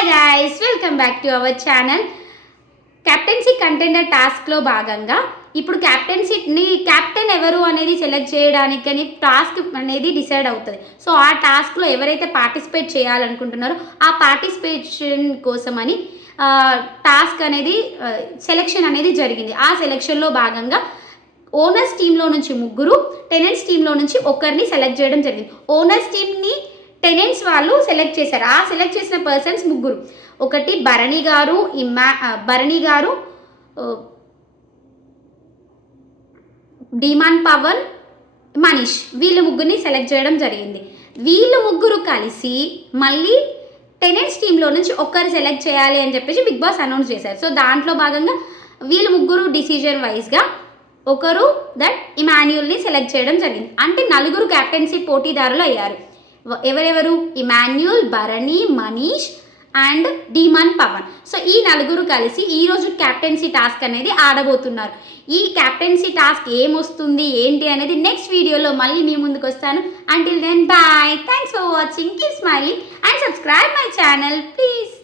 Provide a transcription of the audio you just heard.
Hi guys, welcome back to our channel. Captaincy contender టాస్క్లో భాగంగా ఇప్పుడు క్యాప్టెన్ ఎవరు అనేది సెలెక్ట్ చేయడానికని టాస్క్ అనేది డిసైడ్ అవుతుంది. సో ఆ టాస్క్లో ఎవరైతే పార్టిసిపేట్ చేయాలనుకుంటున్నారో ఆ పార్టిసిపేషన్ కోసమని టాస్క్ అనేది సెలెక్షన్ అనేది జరిగింది. ఆ సెలెక్షన్లో భాగంగా ఓనర్స్ టీంలో నుంచి 3, టెనెంట్స్ టీంలో నుంచి ఒకరిని సెలెక్ట్ చేయడం జరిగింది. ఓనర్స్ టీంని టెనెంట్స్ వాళ్ళు సెలెక్ట్ చేశారు. ఆ సెలెక్ట్ చేసిన పర్సన్స్ 3. ఒకటి భరణి గారు, డిమాన్ పవన్, మనీష్, వీళ్ళు 3ని సెలెక్ట్ చేయడం జరిగింది. వీళ్ళు 3 కలిసి మళ్ళీ టెనెంట్స్ టీంలో నుంచి ఒకరు సెలెక్ట్ చేయాలి అని చెప్పేసి బిగ్ బాస్ అనౌన్స్ చేశారు. సో దాంట్లో భాగంగా వీళ్ళు 3 డిసిజన్ వైజ్గా ఒకరు ఇమాన్యుయల్ని సెలెక్ట్ చేయడం జరిగింది. అంటే 4 క్యాప్టెన్సీ పోటీదారులు అయ్యారు. ఎవరెవరు? ఇమాన్యుయల్, భరణి, మనీష్ అండ్ డిమాన్ పవన్. సో ఈ 4 కలిసి ఈరోజు క్యాప్టెన్సీ టాస్క్ అనేది ఆడబోతున్నారు. ఈ క్యాప్టెన్సీ టాస్క్ ఏమొస్తుంది ఏంటి అనేది నెక్స్ట్ వీడియోలో మళ్ళీ మీ ముందుకు వస్తాను. Until then bye, thanks for watching, keep smiling and subscribe my channel please.